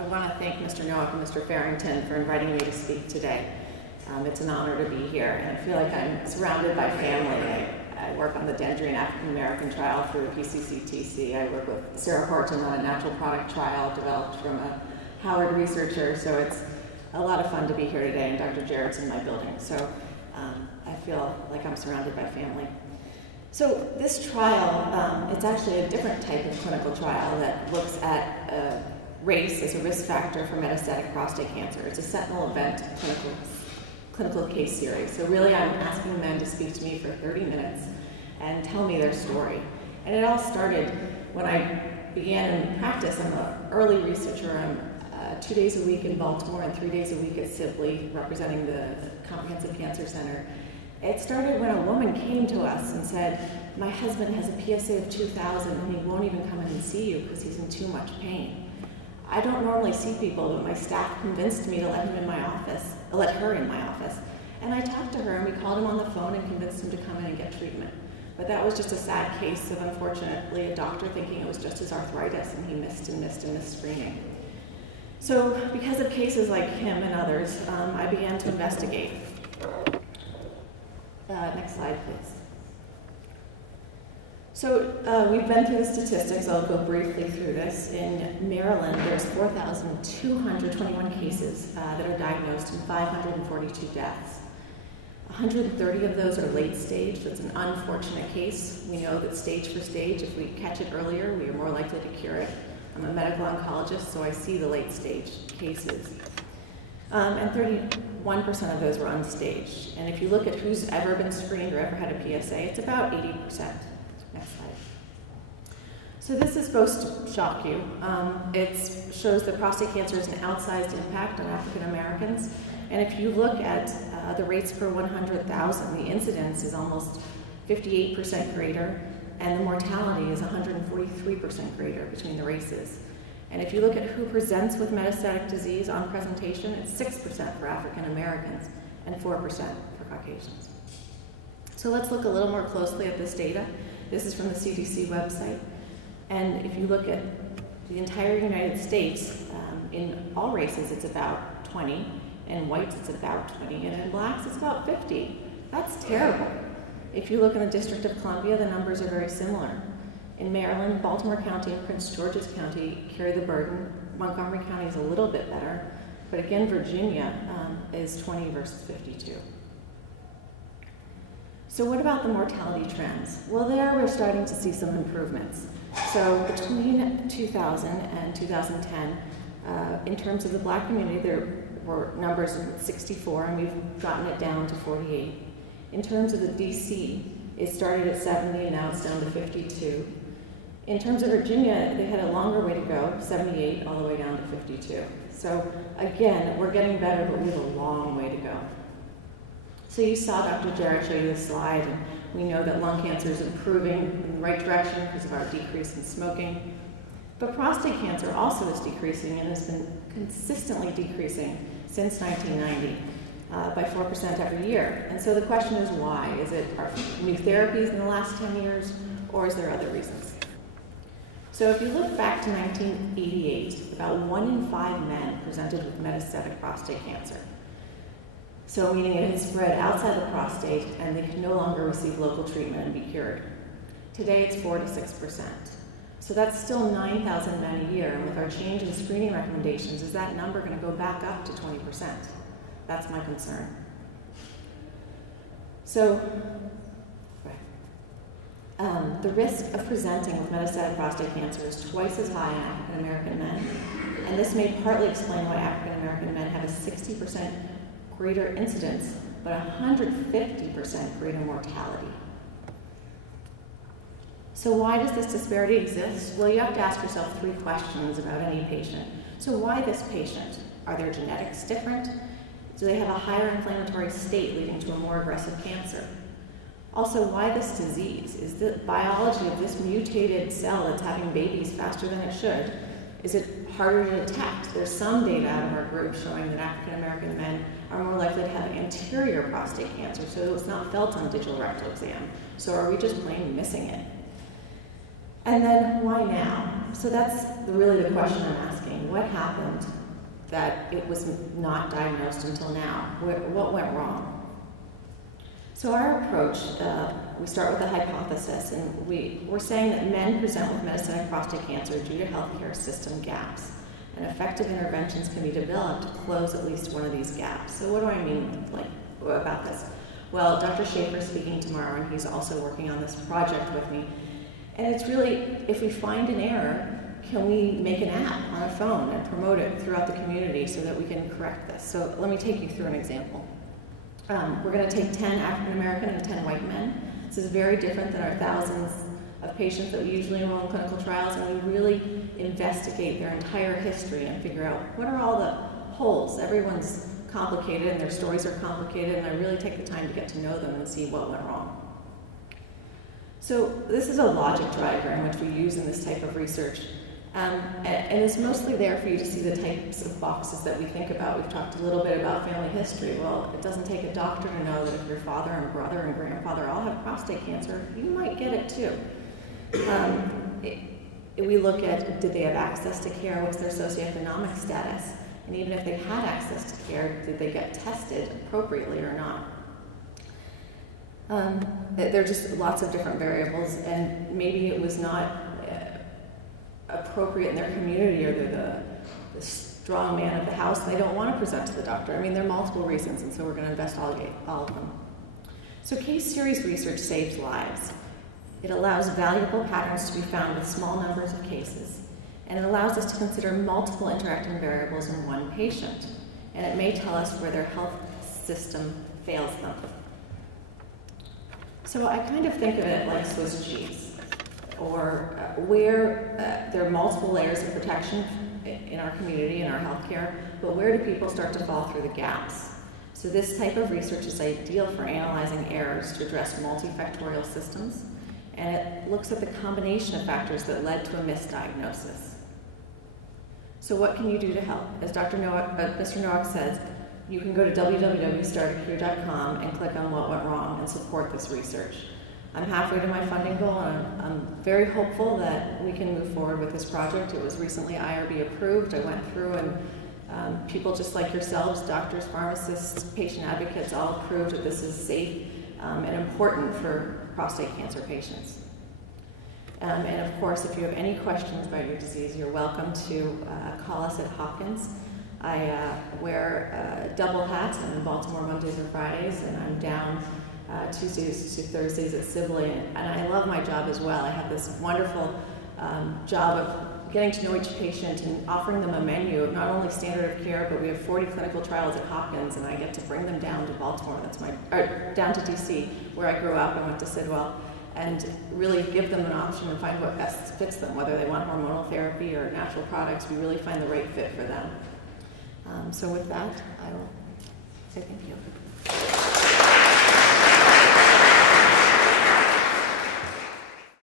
I want to thank Mr. Nowak and Mr. Farrington for inviting me to speak today. It's an honor to be here, and I feel like I'm surrounded by family. I work on the Dendrian African American trial through the PCCTC. I work with Sarah Horton on a natural product trial developed from a Howard researcher, so it's a lot of fun to be here today, and Dr. Jarrett's in my building, so I feel like I'm surrounded by family. So this trial, it's actually a different type of clinical trial that looks at race as a risk factor for metastatic prostate cancer. It's a sentinel event clinical case series. So really I'm asking men to speak to me for 30 minutes and tell me their story. And it all started when I began in practice. I'm an early researcher. I'm 2 days a week in Baltimore and 3 days a week at Sibley, representing the Comprehensive Cancer Center. It started when a woman came to us and said, my husband has a PSA of 2,000 and he won't even come in and see you because he's in too much pain. I don't normally see people, but my staff convinced me to let her in my office. And I talked to her and we called him on the phone and convinced him to come in and get treatment. But that was just a sad case of, unfortunately, a doctor thinking it was just his arthritis and he missed screening. So because of cases like him and others, I began to investigate. Next slide, please. So we've been through the statistics. I'll go briefly through this. In Maryland, there's 4,221 cases that are diagnosed and 542 deaths. 130 of those are late stage. That's an unfortunate case. We know that stage for stage, if we catch it earlier, we are more likely to cure it. I'm a medical oncologist, so I see the late stage cases. And 31% of those were unstaged. And if you look at who's ever been screened or ever had a PSA, it's about 80%. Next slide. So this is supposed to shock you. It shows that prostate cancer has an outsized impact on African Americans. And if you look at the rates per 100,000, the incidence is almost 58% greater, and the mortality is 143% greater between the races. And if you look at who presents with metastatic disease on presentation, it's 6% for African Americans and 4% for Caucasians. So let's look a little more closely at this data. This is from the CDC website. And if you look at the entire United States, in all races it's about 20, in whites it's about 20, and in blacks it's about 50. That's terrible. If you look in the District of Columbia, the numbers are very similar. In Maryland, Baltimore County and Prince George's County carry the burden. Montgomery County is a little bit better, but again, Virginia is 20 versus 52. So what about the mortality trends? Well, there we're starting to see some improvements. So between 2000 and 2010, in terms of the black community, there were numbers of 64, and we've gotten it down to 48. In terms of the DC, it started at 70, and now it's down to 52. In terms of Virginia, they had a longer way to go, 78 all the way down to 52. So again, we're getting better, but we have a long way to go. So you saw Dr. Jarrett show you this slide, and we know that lung cancer is improving in the right direction because of our decrease in smoking. But prostate cancer also is decreasing and has been consistently decreasing since 1990 by 4% every year. And so the question is why? Is it our new therapies in the last 10 years, or is there other reasons? So if you look back to 1988, about 1 in 5 men presented with metastatic prostate cancer. So meaning it had spread outside the prostate and they could no longer receive local treatment and be cured. Today it's 4 to 6%. So that's still 9,000 men a year, and with our change in screening recommendations, is that number going to go back up to 20%? That's my concern. So, the risk of presenting with metastatic prostate cancer is twice as high in African American men, and this may partly explain why African American men have a 60% greater incidence, but 150% greater mortality. So why does this disparity exist? Well, you have to ask yourself 3 questions about any patient. So why this patient? Are their genetics different? Do they have a higher inflammatory state leading to a more aggressive cancer? Also, why this disease? Is the biology of this mutated cell that's having babies faster than it should, is it harder to detect? There's some data out of our group showing that African American men are more likely to have anterior prostate cancer, so it's not felt on digital rectal exam. So are we just plain missing it? And then why now? So that's really the question I'm asking. What happened that it was not diagnosed until now? What went wrong? So our approach, we start with a hypothesis, and we're saying that men present with metastatic prostate cancer due to healthcare system gaps, and effective interventions can be developed to close at least one of these gaps. So what do I mean about this? Well, Dr. Schaefer's speaking tomorrow, and he's also working on this project with me. And it's really, if we find an error, can we make an app on a phone and promote it throughout the community so that we can correct this? So let me take you through an example. We're going to take 10 African American and 10 white men. This is very different than our thousands of patients that we usually enroll in clinical trials, and we really investigate their entire history and figure out what are all the holes. Everyone's complicated and their stories are complicated, and I really take the time to get to know them and see what went wrong. So this is a logic diagram which we use in this type of research. And it's mostly there for you to see the types of boxes that we think about. We've talked a little bit about family history. Well, it doesn't take a doctor to know that if your father and brother and grandfather all have prostate cancer, you might get it too. We look at, did they have access to care? What's their socioeconomic status? And even if they had access to care, did they get tested appropriately or not? There are just lots of different variables, and maybe it was not appropriate in their community, or they're the strong man of the house, and they don't want to present to the doctor. I mean, there are multiple reasons, and so we're going to investigate all of them. So case series research saves lives. It allows valuable patterns to be found with small numbers of cases, and it allows us to consider multiple interacting variables in one patient, and it may tell us where their health system fails them. So I kind of think of it like Swiss cheese, or where there are multiple layers of protection in our community, in our healthcare, but where do people start to fall through the gaps? So this type of research is ideal for analyzing errors to address multifactorial systems, and it looks at the combination of factors that led to a misdiagnosis. So what can you do to help? As Mr. Nowak says, you can go to www.startacure.com and click on what went wrong and support this research. I'm halfway to my funding goal, and I'm very hopeful that we can move forward with this project. It was recently IRB approved. I went through, and people just like yourselves, doctors, pharmacists, patient advocates, all approved that this is safe and important for prostate cancer patients. And of course, if you have any questions about your disease, you're welcome to call us at Hopkins. I wear a double hat. I'm in Baltimore Mondays and Fridays, and I'm down Tuesdays to Thursdays at Sibley, and I love my job as well. I have this wonderful job of getting to know each patient and offering them a menu of not only standard of care, but we have 40 clinical trials at Hopkins, and I get to bring them down to Baltimore. Down to DC, where I grew up. I went to Sidwell, and really give them an option and find what best fits them, whether they want hormonal therapy or natural products. We really find the right fit for them. So with that, I will say thank you.